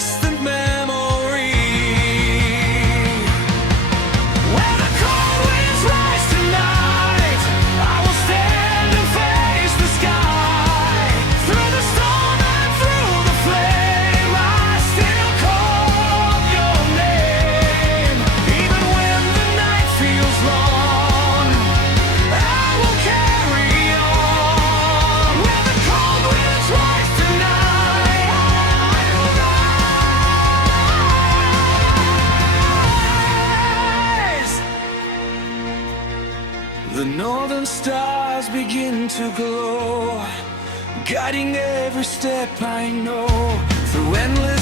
distant memory. When the cold winds rise tonight, I will stand and face the sky. Through the storm and through the flame, I still call your name. Even when the night feels long, I will carry on. When the cold winds rise tonight, I will rise. The northern stars begin to glow, guiding every step I know through endless